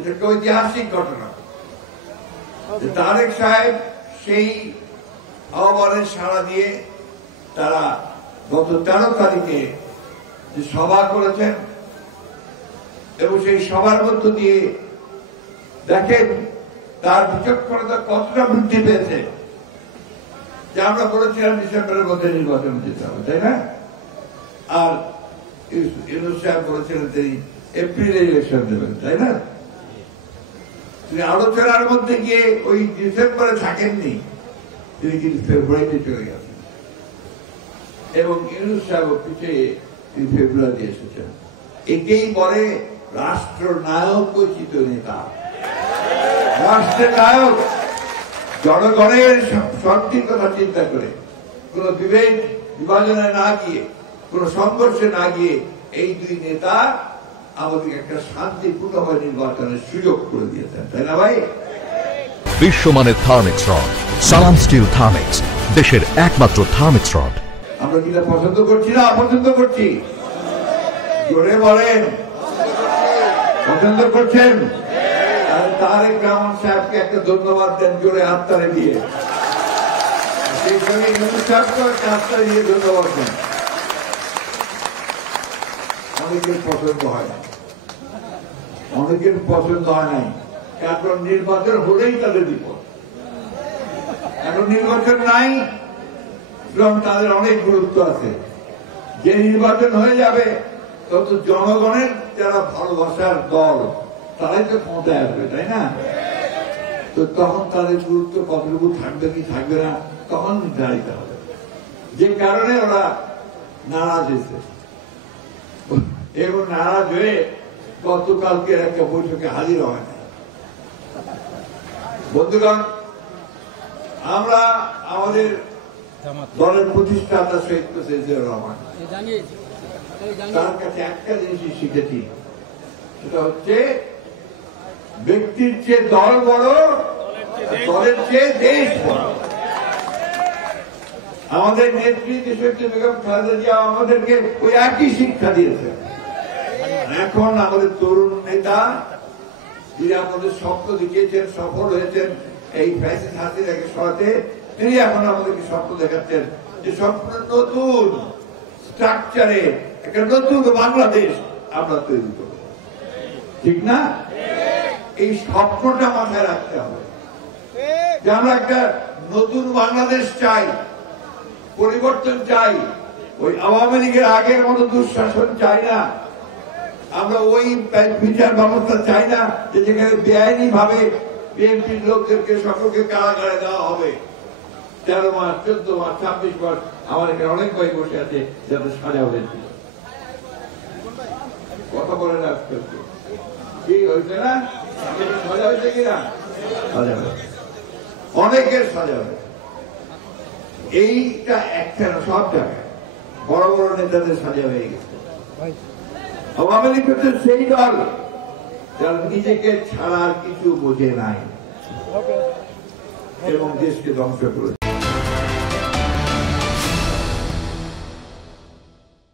এটা একটা ঐতিহাসিক ঘটনা। তারেক সাহেব সেই আহ্বানের সাড়া দিয়ে তারা গত 13 তারিখে যে সভা করেছেন এবং সেই সভার মধ্য দিয়ে দেখেন তার বিচক্ষণতা কতটা বৃদ্ধি পেয়েছে, যে আমরা বলেছিলাম ডিসেম্বরের মধ্যে নির্বাচন দিতে হবে, তাই না? আর ইউনূস সাহেব বলেছিলেন তিনি এপ্রিলে ইলেকশন দেবেন, তাই না? তিনি আলোচনার মধ্যে গিয়ে ওই ডিসেম্বরে থাকেননি, তিনি কিন্তু ফেব্রুয়ারিতে চলে গেছেন এবং ইউনূস সাহেব পিছিয়ে তিনি ফেব্রুয়ারি এসেছেন। একেই বলে রাষ্ট্রনায়ক নেতা। রাষ্ট্রের নায়ক জনগণের শান্তির কথা চিন্তা করে, কোন বিভেদ বিভাজনে না গিয়ে, কোন সংঘর্ষে না গিয়ে এই দুই নেতা আমাদের একটা শান্তিপূর্ণভাবে নির্বাচনের সুযোগ করে দিয়েছেন, তাই না ভাই? বিশ্বমানের থার্মিক্স রড, সালাম স্টিল থার্মিক্স, দেশের একমাত্র থার্মিক্স রড। আমরা কিনা পছন্দ করছি না অপছন্দ করছি? জোরে বলেন, পছন্দ করছেন? তারেক রহমান সাহেবকে একটা ধন্যবাদ দেন জোরে হাততালি দিয়ে। সেই সঙ্গে ইউনূস সাহেবকে একটা হাততালি দিয়ে ধন্যবাদ দেন। অনেকের পছন্দ হয় না, অনেকের পছন্দ হয় নাই, কারণ নির্বাচন হলেই তাদের বিপদ। এখন নির্বাচন নাই এবং তাদের অনেক গুরুত্ব আছে। যে নির্বাচন হয়ে যাবে তত জনগণের যারা ভালোবাসার দল তারাই তো ক্ষমতায় আসবে, তাই না? তো তখন তাদের গুরুত্ব কতটুকু থাকবে কি থাকবে না তখন নির্ধারিত হবে। যে কারণে ওরা নারাজ হয়েছে এবং নারাজ হয়ে গতকালকে একটা বৈঠকে হাজির হয় না। বন্ধুগণ, আমরা আমাদের দলের প্রতিষ্ঠাতা শহীদ প্রেসিডেন্ট জিয়াউর রহমান তার কাছে একটা জিনিসই শিখেছি, সেটা হচ্ছে ব্যক্তির চেয়ে দল বড়, দলের চেয়ে দেশ বড়। আমাদের নেত্রী দেশনেত্রী বেগম খালেদা জিয়া আমাদেরকে ওই একই শিক্ষা দিয়েছে। এখন আমাদের তরুণ নেতা যিনি আমাদের স্বপ্ন দেখিয়েছেন, সফল হয়েছেন এই ফ্যাসিস্ট হাসিনাকে সরাতে, তিনি এখন আমাদেরকে স্বপ্ন দেখাচ্ছেন যে সম্পূর্ণ নতুন স্ট্রাকচারে একটা নতুন বাংলাদেশ আমরা তৈরি করব, ঠিক না? এই স্বপ্নটা মাথায় রাখতে হবে যে আমরা একটা নতুন বাংলাদেশ চাই, পরিবর্তন চাই। ওই আওয়ামী লীগের আগের মতো দুঃশাসন চাই না, আমরা ওই বিচার ব্যবস্থা চাই না যে যেখানে বেআইনি ভাবে বিএনপির লোকদেরকে সকলকে কারাগারে দেওয়া হবে। 13 মাস, 14 মাস, 26 মাস আমার এখানে অনেক ভাই বসে আছে যাদের সাজা হয়েছে। কথা বলে না কি হয়েছে না? সাজা হয়েছে কিনা? সাজা হয়েছে, অনেকের সাজা হয়েছে। এইটা একটা সব জায়গায় বড় বড় নেতাদের সাজা হয়ে গেছে। আওয়ামী লীগ হচ্ছে সেই দল যারা নিজেকে ছাড়ার কিছু বোঝে নাই এবং দেশকে ধ্বংস করেছে।